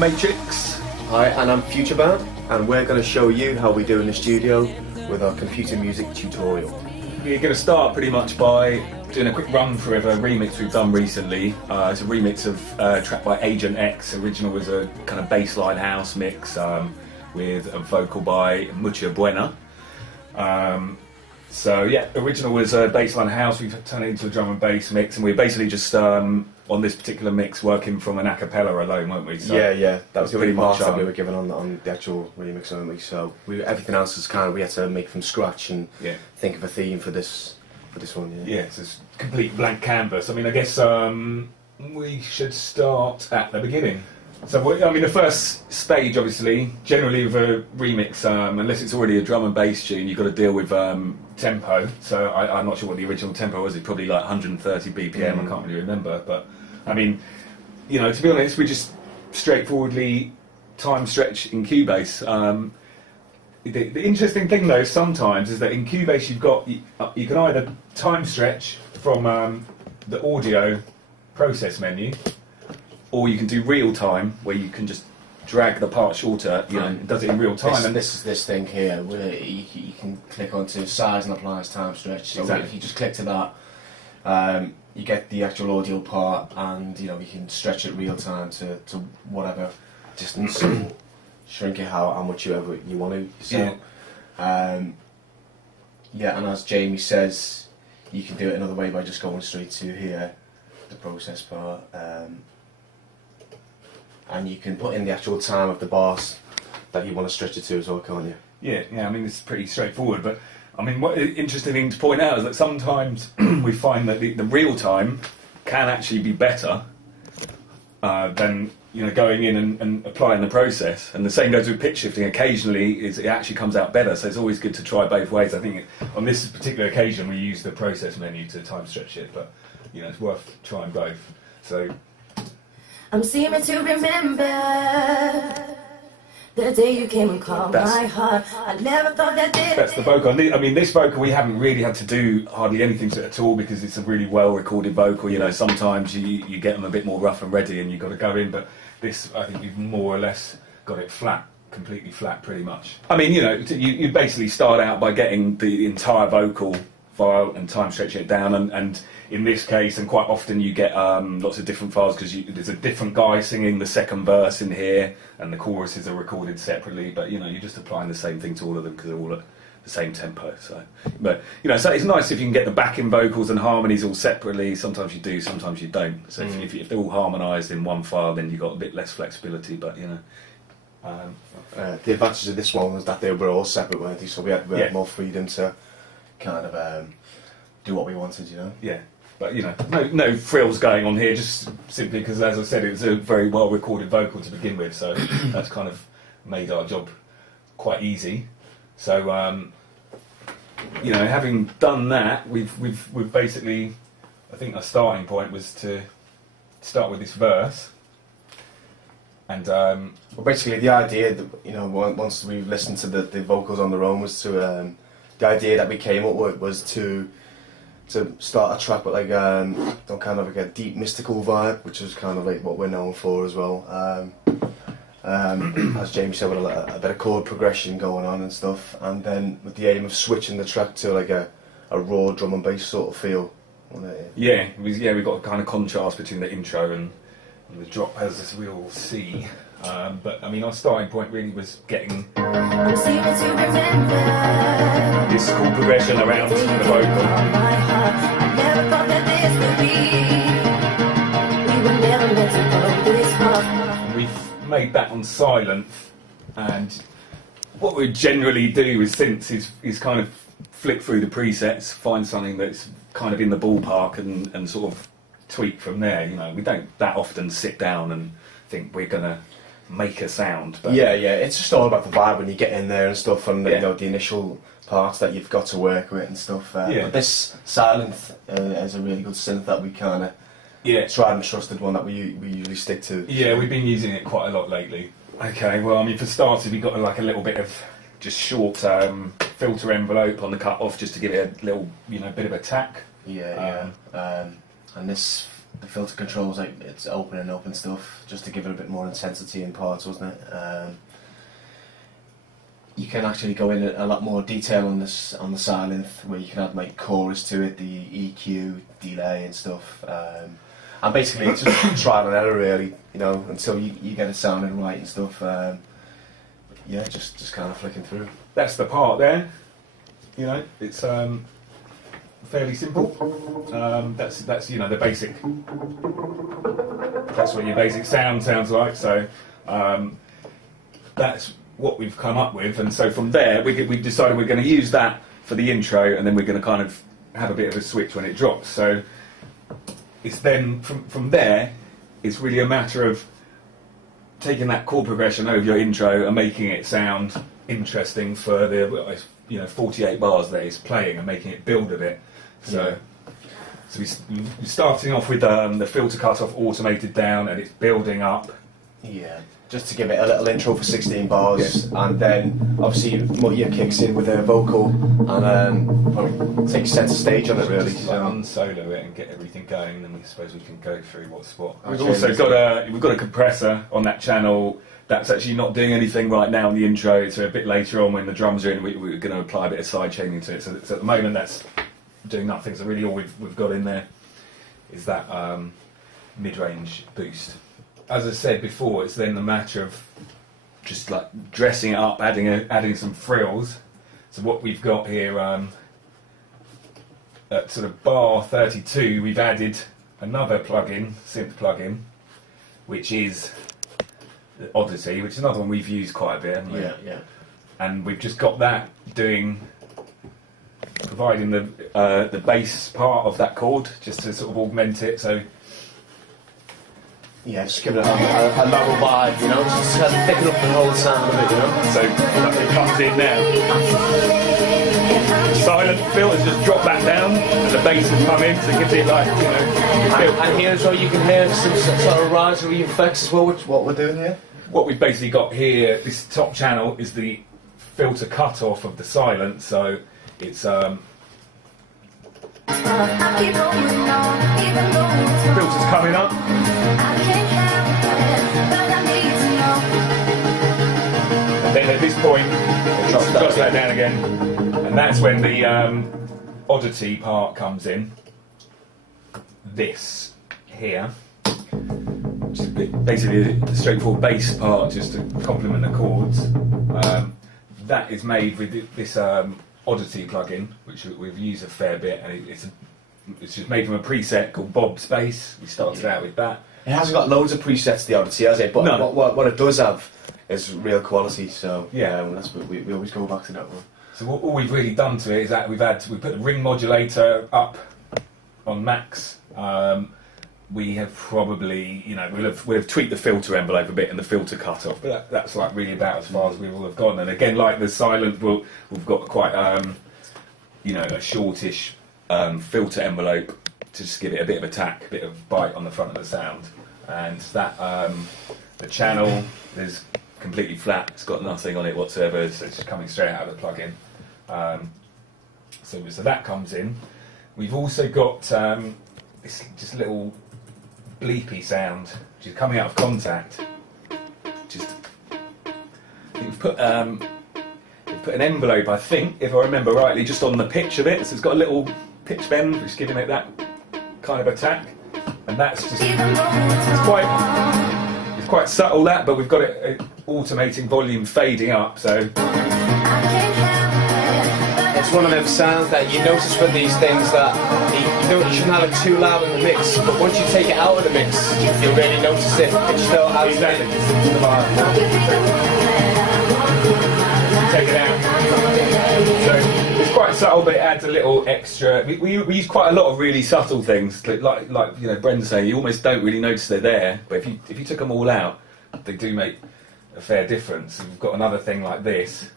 Matrix. Hi, and I'm Futurebound, and we're going to show you how we do in the studio with our computer music tutorial. We're going to start pretty much by doing a quick run through of a remix we've done recently. It's a remix of a track by Agent X. Original was a kind of bassline house mix with a vocal by Mucha Buena. So yeah, original was a bassline house. We've turned it into a drum and bass mix, and we're basically just on this particular mix working from an a cappella alone, weren't we? So yeah, that was pretty much that we were given on the actual remix only. So everything else is kind of we had to make from scratch and think of a theme for this one. Yeah, so it's complete blank canvas. I mean, I guess we should start at the beginning. So, the first stage, obviously, generally with a remix, unless it's already a drum and bass tune, you've got to deal with tempo. So I'm not sure what the original tempo was. It's probably like 130 BPM. I can't really remember. But, I mean, to be honest, we just straightforwardly time stretch in Cubase. The interesting thing, though, sometimes is that in Cubase you can either time stretch from the audio process menu, or you can do real time, where you can just drag the part shorter. It does it in real time. This thing here, where you can click onto size and applies time stretch. So exactly. If you just click to that, you get the actual audio part, and you can stretch it real time to whatever distance, and shrink it how much you want to. So, and as Jamie says, you can do it another way by just going straight to here, the process part. And you can put in the actual time of the bars that you want to stretch it to as well, can't you? Yeah. I mean, it's pretty straightforward. But I mean, what interesting thing to point out is that sometimes we find that the real time can actually be better than going in and applying the process. And the same goes with pitch shifting. Occasionally, it actually comes out better. So it's always good to try both ways. I think on this particular occasion we use the process menu to time stretch it, but it's worth trying both. So. I'm seeming to remember the day you came and called my heart. I never thought that day. That's the vocal. I mean, this vocal we haven't really had to do hardly anything to it at all because it's a really well recorded vocal. Sometimes you get them a bit more rough and ready and you've got to go in, but this I think you've more or less got it flat, completely flat pretty much. I mean, you basically start out by getting the entire vocal file and time stretching it down, and in this case, and quite often you get lots of different files because there's a different guy singing the second verse in here, and the choruses are recorded separately. But you're just applying the same thing to all of them because they're all at the same tempo. So, but so it's nice if you can get the backing vocals and harmonies all separately. Sometimes you do, sometimes you don't. So if they're all harmonised in one file, then you've got a bit less flexibility. But the advantage of this one was that they were all separate, weren't they? So we had more freedom to kind of do what we wanted, Yeah. But no frills going on here, just simply because, as I said, it was a very well recorded vocal to begin with, so that's kind of made our job quite easy. So having done that, we've basically, I think our starting point was to start with this verse, and well, basically the idea that once we've listened to the vocals on their own was to the idea that we came up with was to start a track with like kind of like a deep mystical vibe, which is kind of like what we're known for as well. As Jamie said, with a bit of chord progression going on and stuff, and then with the aim of switching the track to like a raw drum and bass sort of feel. We got a kind of contrast between the intro and the drop, as we all see. But I mean, our starting point really was getting this chord progression around the vocal. We've made that on silent, and what we generally do with synths is kind of flick through the presets, find something that's kind of in the ballpark, and sort of tweak from there. We don't that often sit down and think we're gonna make a sound. But it's just all about the vibe when you get in there and stuff, and the initial parts that you've got to work with and stuff. But this silent is a really good synth that we kind of tried and trusted one that we usually stick to. Yeah, we've been using it quite a lot lately. Okay, well, I mean, for starters, we got like a little bit of just short filter envelope on the cut off just to give it a little bit of attack. And this the filter controls, like it's opening up and stuff, just to give it a bit more intensity in parts, wasn't it? You can actually go in a lot more detail on this on the Silent, where you can add like chorus to it, the EQ, delay and stuff. And basically it's just trial and error really, you know, until you get it sounding right and stuff. Yeah, just kind of flicking through. That's the part there. You know, it's fairly simple. That's you know the basic. That's what your basic sound sounds like. So that's what we've come up with, and so from there we've decided we're going to use that for the intro, and then we're going to kind of have a bit of a switch when it drops. So it's then from there, it's really a matter of taking that chord progression over your intro and making it sound interesting for the 48 bars that it's playing, and making it build a bit. So we're starting off with the filter cutoff automated down, and it's building up. Yeah. Just to give it a little intro for 16 bars, and then obviously Mutya kicks in with a vocal, and probably takes centre stage on it really. So unsolo it and get everything going, and then we suppose we can go through what's what. We've also got a compressor on that channel that's actually not doing anything right now in the intro. So a bit later on when the drums are in, we're going to apply a bit of side chaining to it. So at the moment that's doing nothing. So really all we've got in there is that mid-range boost. As I said before, it's then the matter of just like dressing it up, adding some frills. So what we've got here at sort of bar 32, we've added another plugin, synth plugin, which is the Oddity, which is another one we've used quite a bit, haven't we? Yeah. And we've just got that providing the bass part of that chord, just to sort of augment it. So. Yeah, just give it a lower vibe, you know, just thicken up the whole sound of it, you know. So nothing comes in now. Silent filters just drop that down, and the bass has come in, so it gives it like, you know. And here as well, you can hear some sort of risery effects as well, which what we're doing here. What we've basically got here, this top channel is the filter cut-off of the Silent, so it's filters coming up. And then at this point, it drops that down again, and that's when the Oddity part comes in. This here, which is basically the straightforward bass part, just to complement the chords. That is made with this Oddity plugin, which we've used a fair bit, and it's just made from a preset called Bob's Bass. We started out with that. It hasn't got loads of presets, the Oddity, has it? But no. what it does have is real quality. So yeah, that's what we always go back to that one. So all we've really done to it is that we put the ring modulator up on max. We have probably, we'll have tweaked the filter envelope a bit and the filter cutoff, but that's like really about as far as we will have gone. And again, like the Silent, we've got quite, a shortish filter envelope to just give it a bit of attack, a bit of bite on the front of the sound. And that the channel is completely flat; it's got nothing on it whatsoever. So it's just coming straight out of the plugin. So that comes in. We've also got this just little bleepy sound, which is coming out of contact. We've put an envelope, I think, if I remember rightly, just on the pitch of it. So it's got a little pitch bend, which is giving it that kind of attack. And that's just it's quite subtle, that, but we've got it automating volume fading up. So it's one of them sounds that you notice with these things that you shouldn't have it too loud in the mix, but once you take it out of the mix, you'll really notice it. It still has exactly. Take it out. So it's quite subtle, but it adds a little extra. We use quite a lot of really subtle things, like Brendan's saying. You almost don't really notice they're there, but if you took them all out, they do make a fair difference. And we've got another thing like this,